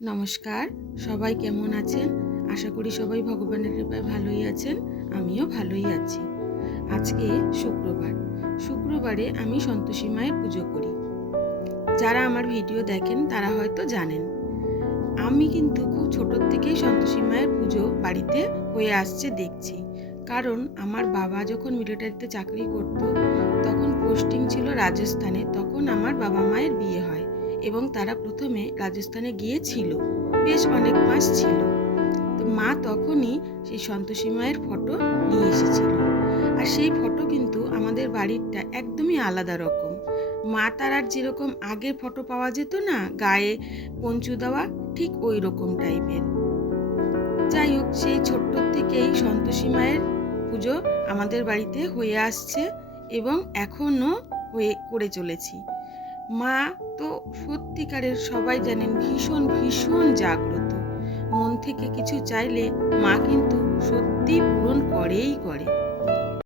নমস্কার, সবাই কেমন আছেন? আশা করি সবাই ভগবানের কৃপায় ভালোই আছেন। আমিও ভালোই আছি। আজকে শুক্রবারে আমি সন্তোষী মায়ের পুজো করি। যারা আমার ভিডিও দেখেন তারা হয়তো জানেন। আমি কিন্তু খুব ছোটোর থেকেই সন্তোষী মায়ের পুজো বাড়িতে হয়ে আসছে দেখছি। কারণ আমার বাবা যখন মিলিটারিতে চাকরি করত, তখন পোস্টিং ছিল রাজস্থানে। তখন আমার বাবা মায়ের বিয়ে হয় এবং তারা প্রথমে রাজস্থানে গিয়েছিল, বেশ অনেক মাস ছিল। তো মা তখনই সেই সন্তোষী মায়ের ফটো নিয়ে এসেছিল। আর সেই ফটো কিন্তু আমাদের বাড়িরটা একদমই আলাদা রকম। মা তারার যেরকম আগের ফটো পাওয়া যেত না, গায়ে পঞ্চু দেওয়া, ঠিক ওই রকম টাইপের। যাই হোক, সেই ছোট্ট থেকেই সন্তোষী মায়ের পুজো আমাদের বাড়িতে হয়ে আসছে এবং এখনও করে চলেছি। মা তো সত্যিকারের, সবাই জানেন, ভীষণ ভীষণ জাগ্রত। মন থেকে কিছু চাইলে মা কিন্তু সত্যি পূরণ করেই করে।